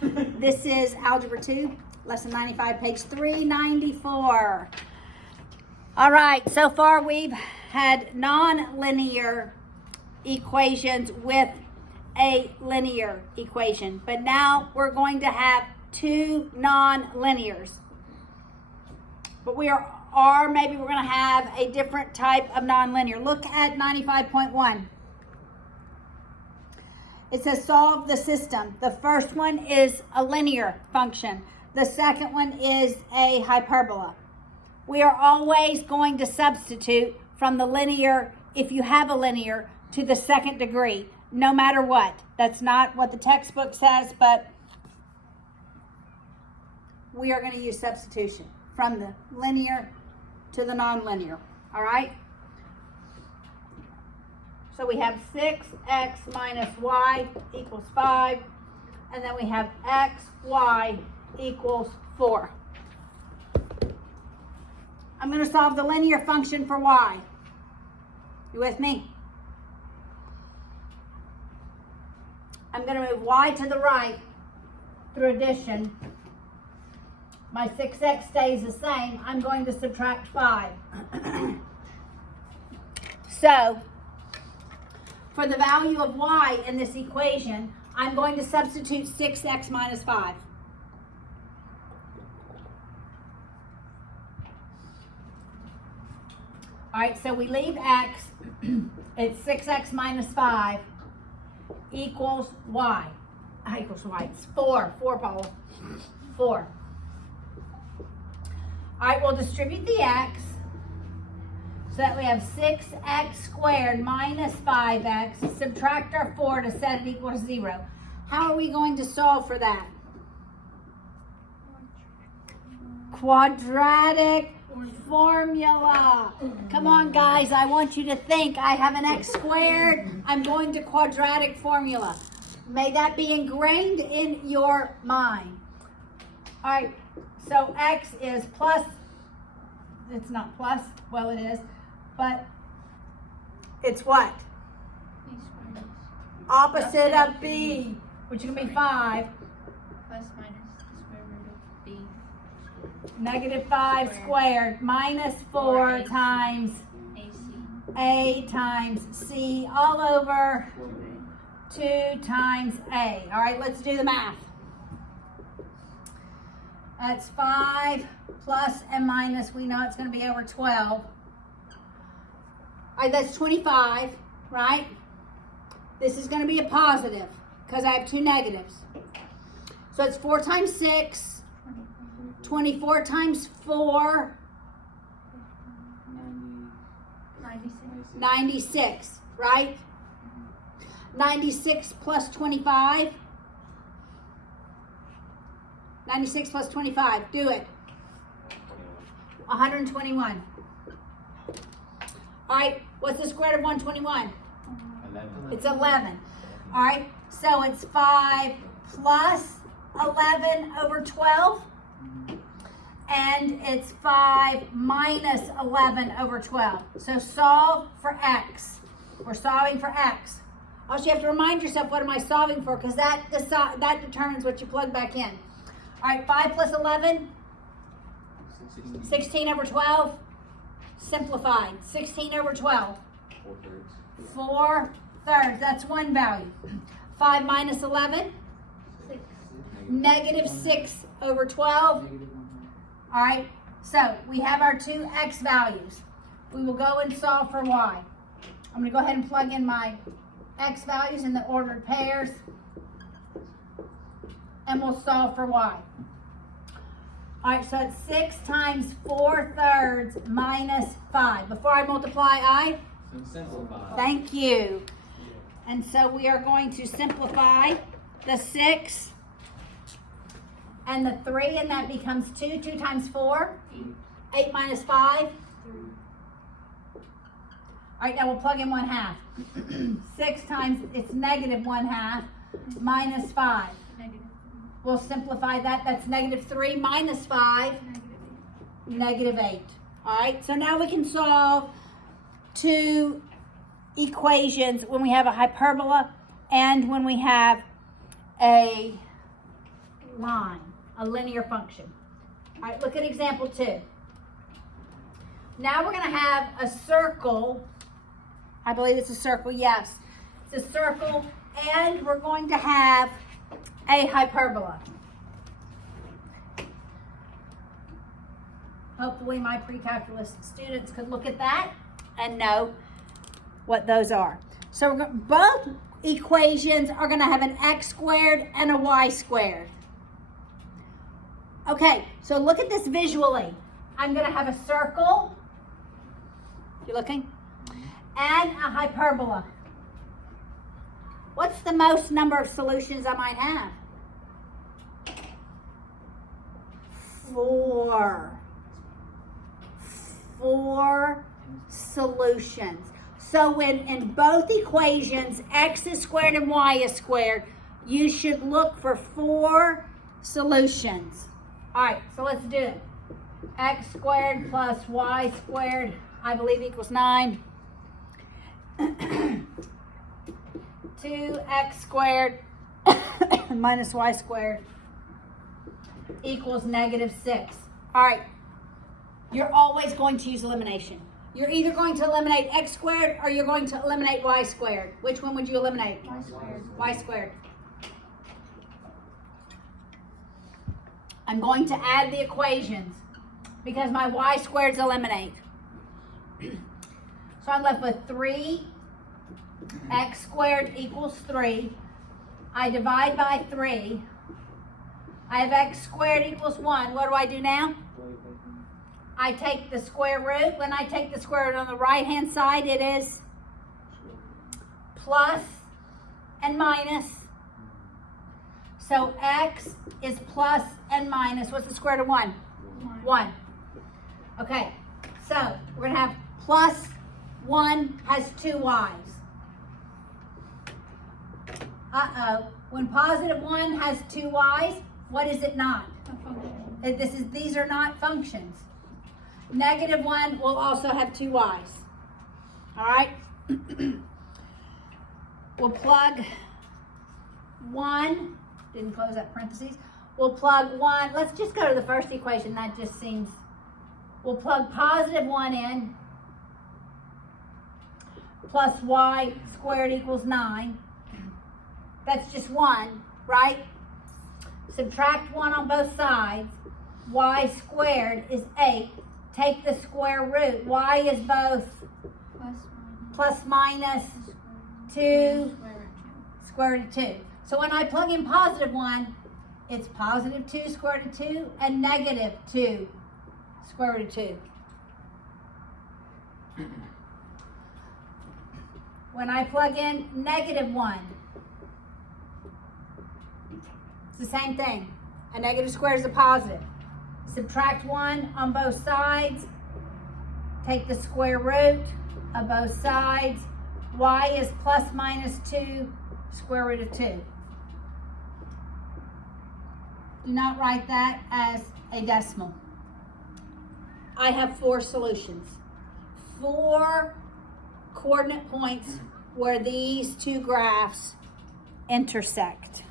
This is Algebra 2, Lesson 95, page 394. All right, so far we've had non-linear equations with a linear equation, but now we're going to have two non-linears. But maybe we're going to have a different type of non-linear. Look at 95.1. It says solve the system. The first one is a linear function. The second one is a hyperbola. We are always going to substitute from the linear, if you have a linear, to the second degree, no matter what. That's not what the textbook says, but we are going to use substitution from the linear to the nonlinear. All right? So we have 6x minus y equals 5. And then we have x, y equals 4. I'm going to solve the linear function for y. You with me? I'm going to move y to the right through addition. My 6x stays the same. I'm going to subtract 5. So, for the value of y in this equation, I'm going to substitute 6x minus 5. All right, so we leave x. It's 6x minus 5 equals y. Equals y. It's 4. 4, Paula. 4. All right, we'll distribute the x so that we have 6x squared minus 5x. Subtract our 4 to set it equal to 0. How are we going to solve for that? Quadratic formula. Come on, guys. I want you to think. I have an x squared. I'm going to quadratic formula. May that be ingrained in your mind. All right. So x is plus. It's not plus. Well, it is. But it's what? Opposite of b, which is going to be 5. Plus minus the square root of b. Negative 5 squared minus 4 times a times c all over 2 times a. All right, let's do the math. That's 5 plus and minus. We know it's going to be over 12. All right, that's 25, right? This is going to be a positive because I have two negatives. So it's 4 times 6. 24 times 4. 96, right? 96 plus 25. 96 plus 25. Do it. 121. All right. What's the square root of 121? 11. It's 11. All right. So it's 5 plus 11 over 12. And it's 5 minus 11 over 12. So solve for x. We're solving for x. Also, you have to remind yourself, what am I solving for? Because that determines what you plug back in. All right, 5 plus 11? 16 over 12. Simplified. 16 over 12. 4 thirds. That's one value. 5 minus 11? 6. Negative 6 over 12. All right, so we have our two x values. We will go and solve for y. I'm going to go ahead and plug in my x values in the ordered pairs. And we'll solve for y. All right, so it's 6 times 4 thirds minus 5. Before I multiply, Simplify. thank you. And so we are going to simplify the 6 and the 3, and that becomes 2. 2 times 4, 8 minus 5. All right, now we'll plug in 1/2. 6 times, it's negative 1/2 minus 5. Negative. We'll simplify that. That's negative 3 minus 5, negative 8. All right, so now we can solve two equations when we have a hyperbola and when we have a line, a linear function. All right, look at example 2. Now we're going to have a circle. I believe it's a circle, yes. It's a circle, and we're going to have a hyperbola. Hopefully my pre-calculus students could look at that and know what those are. So both equations are going to have an x squared and a y squared. Okay, so look at this visually. I'm going to have a circle. You looking? And a hyperbola. What's the most number of solutions I might have? 4. 4 solutions. So when in both equations, x is squared and y is squared, you should look for 4 solutions. All right, so let's do it. X squared plus y squared, I believe, equals 9. 2x squared minus y squared equals -6. All right, you're always going to use elimination. You're either going to eliminate x squared or you're going to eliminate y squared. Which one would you eliminate? Y squared. Y squared. I'm going to add the equations because my y squareds eliminate. So I'm left with 3x squared equals 3. I divide by 3. I have x squared equals 1. What do I do now? I take the square root. When I take the square root on the right-hand side, it is plus and minus. So x is plus and minus. What's the square root of 1? 1. Okay, so we're going to have plus 1 has 2 y's. Uh-oh. When positive 1 has 2 y's, what is it not? A function. These are not functions. Negative 1 will also have 2 y's. All right? We'll plug 1. Didn't close that parentheses. We'll plug 1. Let's just go to the first equation. That just seems... We'll plug positive 1 in. Plus y squared equals 9. That's just 1, right? Subtract 1 on both sides. Y squared is 8. Take the square root. Y is both plus minus 2 square root of 2. So when I plug in positive 1, it's positive 2 square root of 2 and negative 2 square root of 2. When I plug in negative 1, it's the same thing. A negative square is a positive. Subtract 1 on both sides. Take the square root of both sides. Y is plus minus 2 square root of 2. Do not write that as a decimal. I have 4 solutions. 4 coordinate points where these two graphs intersect.